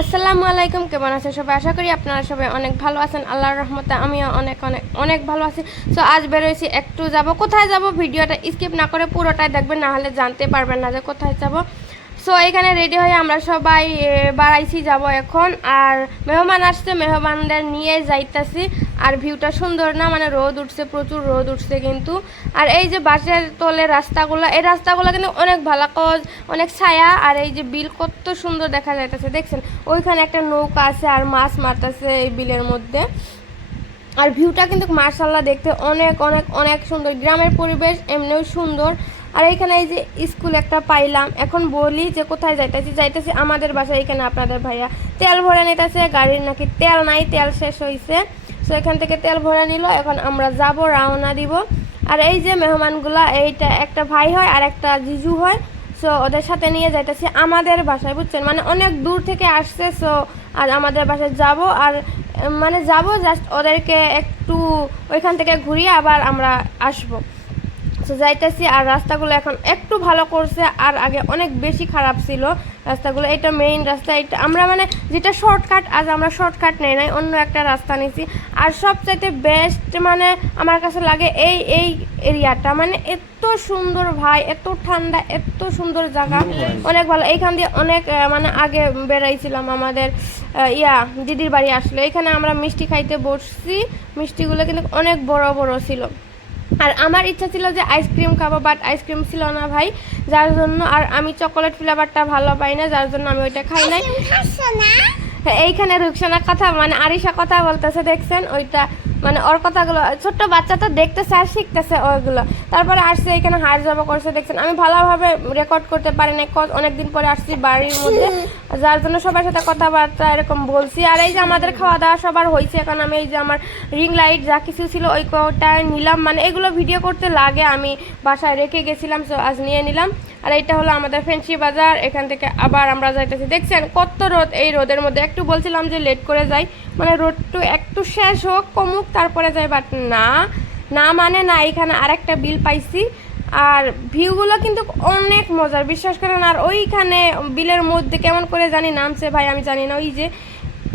আসসালামু আলাইকুম, কেমন আছেন সবাই? আশা করি আপনারা সবাই অনেক ভালো আছেন। আল্লাহর রহমতে আমিও অনেক অনেক অনেক ভালো আছি। সো আজ বেরোয়েছি একটু যাব। কোথায় যাব? ভিডিওটা স্কিপ না করে পুরোটাই দেখবেন না হলে জানতে পারবেন না যে কোথায় যাব। সো এখানে রেডি হয়ে আমরা সবাই বাড়াইছি, যাব এখন। আর মেহমান আসছে, মেহমানদের নিয়ে যাইতাছি। আর ভিউটা সুন্দর না মানে রোদ উঠছে, প্রচুর রোদ উঠছে কিন্তু। আর এই যে বাসের তলে রাস্তাগুলো, এই রাস্তাগুলো কিন্তু অনেক ভালো, কজ অনেক ছায়া, আর এই যে বিল কত সুন্দর দেখা যাইতেছে, দেখছেন? ওইখানে একটা নৌকা আছে আর মাছ মারতেছে এই বিলের মধ্যে। আর ভিউটা কিন্তু মার্শাল্লাহ দেখতে অনেক অনেক অনেক সুন্দর। গ্রামের পরিবেশ এমনিও সুন্দর। আর এখানে এই যে স্কুল একটা পাইলাম, এখন বলি যে কোথায় যাইতেছি? যাইতেছি আমাদের বাসায় এখানে আপনাদের ভাইয়া। তেল ভরে নিতেছে, গাড়ির নাকি তেল নাই, তেল শেষ হয়েছে সো এখান থেকে তেল ভরা নিল। এখন আমরা যাব, রওনা দিব। আর এই যে মেহমানগুলা, এইটা একটা ভাই হয় আর একটা জিজু হয়। সো ওদের সাথে নিয়ে যাইতেছি আমাদের বাসায়, বুঝছেন? মানে অনেক দূর থেকে আসছে সো আর আমাদের বাসায় যাব। আর মানে যাব জাস্ট ওদেরকে একটু ওইখান থেকে ঘুরিয়ে আবার আমরা আসব। তো যাইতেছি আর রাস্তাগুলো এখন একটু ভালো করছে আর আগে অনেক বেশি খারাপ ছিল রাস্তাগুলো। এটা মেইন রাস্তা এটা আমরা মানে যেটা শর্টকাট আজ আমরা শর্টকাট নেই নাই অন্য একটা রাস্তা নিয়েছি আর সবচাইতে বেস্ট মানে আমার কাছে লাগে এই এই এরিয়াটা মানে এত সুন্দর ভাই এত ঠান্ডা এত সুন্দর জায়গা। অনেক ভালো। এইখান দিয়ে অনেক মানে আগে বেড়াইছিলাম আমাদের ইয়া দিদির বাড়ি আসলে। এখানে আমরা মিষ্টি খাইতে বসছি। মিষ্টিগুলো কিন্তু অনেক বড় বড় ছিল। আর আমার ইচ্ছা ছিল যে আইসক্রিম খাব বাট আইসক্রিম ছিল না ভাই। যার জন্য আর আমি চকোলেট ফ্লেভারটা ভালো পাই না, যার জন্য আমি ওইটা খাই নাই। এইখানে রুকসানা কথা মানে আরিশা কথা বলতেছে, দেখছেন? ওইটা মানে ওর কথাগুলো, ছোট্ট বাচ্চা তো দেখতেছে আর শিখতেছে ওইগুলো। তারপরে আসছে, এখানে হার জবা করছে, দেখছেন? আমি ভালোভাবে রেকর্ড করতে পারি না অনেকদিন পরে আসছি বাড়ির মধ্যে। যার জন্য সবার সাথে কথাবার্তা এরকম বলছি। আর এই যে আমাদের খাওয়া দাওয়া সবার হয়েছে এখন আমি এই যে আমার রিং লাইট যা কিছু ছিল, ওই কটা নিলাম। মানে এগুলো ভিডিও করতে লাগে, আমি বাসায় রেখে গেছিলাম আজ নিয়ে নিলাম। আর এটা হলো আমাদের ফেন্সি বাজার, এখান থেকে আবার আমরা যাইতেছি। দেখছেন কত রোদ? এই রোদের মধ্যে একটু বলছিলাম যে লেট করে যাই মানে রোদটু একটু শেষ হোক, কমুক, তারপরে যাই বাট না না মানে না, এখানে আরেকটা বিল পাইছি। আর ভিউগুলো কিন্তু অনেক মজার, বিশ্বাস করেন, আর ওইখানে বিলের মধ্যে কেমন করে জানি নামছে ভাই, আমি জানি না, ওই যে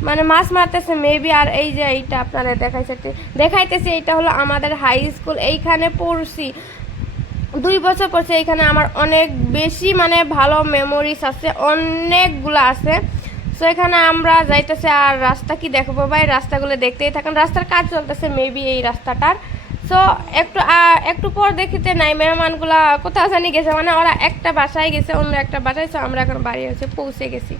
মানে মাছ মারতেছে মেবি আর এই যে এইটা আপনারা দেখাইছে দেখাইতেছে, এইটা হলো আমাদের হাই স্কুল এইখানে পড়ছি। দুই বছর পড়ছে এখানে আমার অনেক বেশি মানে ভালো মেমোরিজ আছে, অনেকগুলো আছে। সো এখানে আমরা যাইতেছে আর রাস্তা কি দেখব ভাই? রাস্তাগুলো দেখতেই থাকেন। রাস্তার কাজ চলতেছে মেবি এই রাস্তাটার। সো একটু একটু পর দেখিতে নাই, মেহমানগুলা কোথাও জানি গেছে মানে ওরা একটা বাসায় গেছে, অন্য একটা বাসায়। সো আমরা এখন বাড়ি হচ্ছে পৌঁছে গেছি।